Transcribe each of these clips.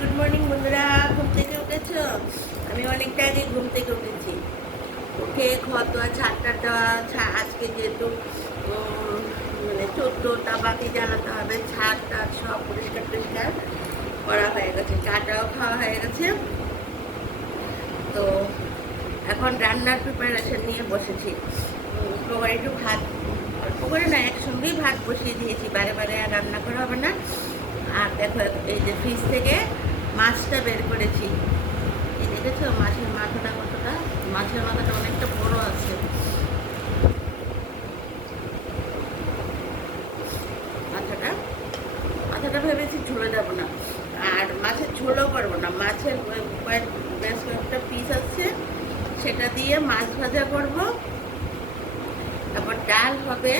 Good morning বন্ধুরা। ঘুম থেকে উঠেছো? আমি অনেকটা আগে ঘুম থেকে উঠেছি। উঠে ঘর দেওয়া ছাদটা দেওয়া, আজকে যেহেতু মানে 14টা বাতি জ্বালাতে হবে, ছাদটা সব পরিষ্কার পরিষ্কার করা হয়ে গেছে, চাটাও খাওয়া হয়ে গেছে। তো এখন রান্নার প্রিপারেশন নিয়ে বসেছি। সবাই একটু ভাত অল্প করে না, একসঙ্গেই ভাত বসিয়ে দিয়েছি, বারে বারে আর রান্না করা হবে না। আর দেখো এই যে ফ্রিজ থেকে মাছটা বের করেছি, এই দেখেছো মাছের মাথাটা কতটা, মাছের মাথাটা অনেকটা বড় আছে। মাথাটা মাথাটা ভেবেছি ঝোলে দেবো না, আর মাছের ঝোলও করবো না। মাছের বেশ কয়েকটা পিস আছে, সেটা দিয়ে মাছ ভাজা করব, তারপর ডাল হবে।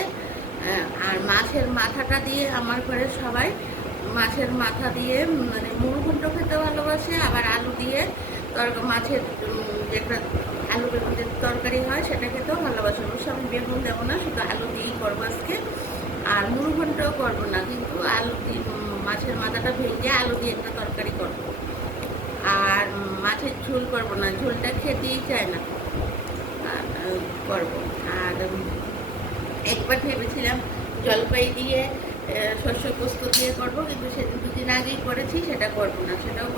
আর মাছের মাথাটা দিয়ে আমার ঘরে সবাই মাছের মাথা দিয়ে মানে মুড়ঘণ্ট খেতে ভালোবাসে, আবার আলু দিয়ে মাছের যেটা আলু বেগুনের তরকারি হয় সেটা খেতেও ভালোবাসে। অবশ্য আমি বেগুন দেবো না, শুধু আলু দিয়েই করবো আজকে। আর মুড়ঘণ্টও করবো না, কিন্তু আলু দিয়ে মাছের মাথাটা ভেঙে আলু দিয়ে একটা তরকারি করবো। আর মাছের ঝোল করবো না, ঝোলটা খেতেই চায় না, করবো। আর একবার ভেবেছিলাম জলপাই দিয়ে শস্য পোস্ত দিয়ে করবো, কিন্তু সেদিন দুদিন আগেই করেছি, সেটা করবো না। সেটাও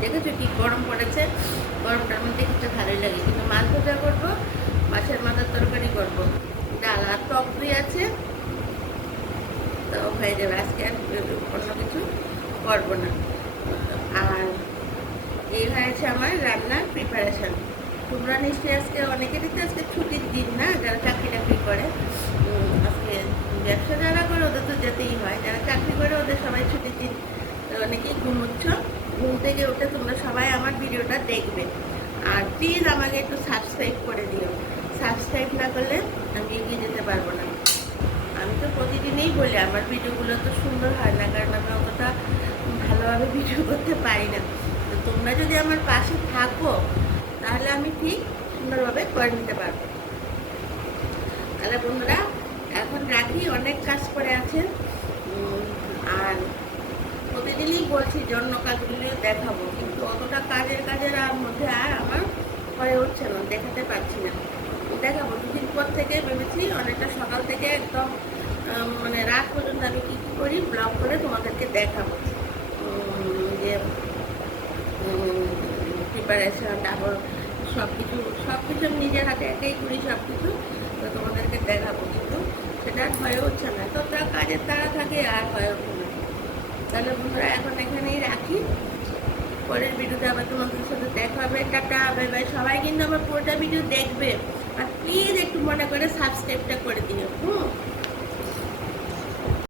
দেখেছো কি গরম পড়েছে, গরমটার মধ্যে খেতে ভালোই লাগে। কিন্তু মাছ ভাজা করবো, মাছের মাথার তরকারি করবো, ডাল আর টক দই আছে, তো হয়ে যাবে। আজকে আর অন্য কিছু করবো না। আর এই হয়েছে আমার রান্নার প্রিপারেশন। তোমরা নিশ্চয়ই আজকে অনেকেরই তো আজকে ছুটির দিন না, যারা চাকরি টাকরি করে। আজকে ব্যবসা যারা করে ওদের তো যেতেই হয়, যারা চাকরি করে ওদের সবাই ছুটির দিন। তো অনেকেই ঘুমোচ্ছ, ঘুম থেকে উঠে তোমরা সবাই আমার ভিডিওটা দেখবে। আর প্লিজ আমাকে একটু সাবস্ক্রাইব করে দিও, সাবস্ক্রাইব না করলে আমি এগিয়ে যেতে পারবো না। আমি তো প্রতিদিনই বলি আমার ভিডিওগুলো তো সুন্দর হয় না, কারণ আমি অতটা ভালোভাবে ভিডিও করতে পারি না। তো তোমরা যদি আমার পাশে থাকো তাহলে আমি ঠিক সুন্দরভাবে করে নিতে পারবো। তাহলে বন্ধুরা এখন রাখি, অনেক কাজ করে আছে। আর প্রতিদিনই বলছি যে অন্য কাজগুলো দেখাবো, কিন্তু অতটা কাজের মধ্যে আর আমার হয়ে উঠছে না, দেখাতে পারছি না। দেখাবো দুদিন পর থেকে ভেবেছি, অনেকটা সকাল থেকে একদম মানে রাত পর্যন্ত আমি কী কী করি ব্লগ করে তোমাদেরকে দেখাবো। যে প্রিপারেশন, তারপর সব কিছু আমি নিজের হাতে একাই করি সব কিছু, তো তোমাদেরকে দেখাবো। কিন্তু সেটা আর হয়ে উঠছে না, তো তার কাজের তাড়া থাকে আর হয়ে ওঠে না। তাহলে বন্ধুরা এখন এখানেই রাখি, পরের ভিডিওতে আবার তোমাদের সাথে দেখা হবে। Tata, bye bye. সবাই কিন্তু আমার পুরোটা ভিডিও দেখবে, আর প্লিজ একটু মনে করে সাবস্ক্রাইবটা করে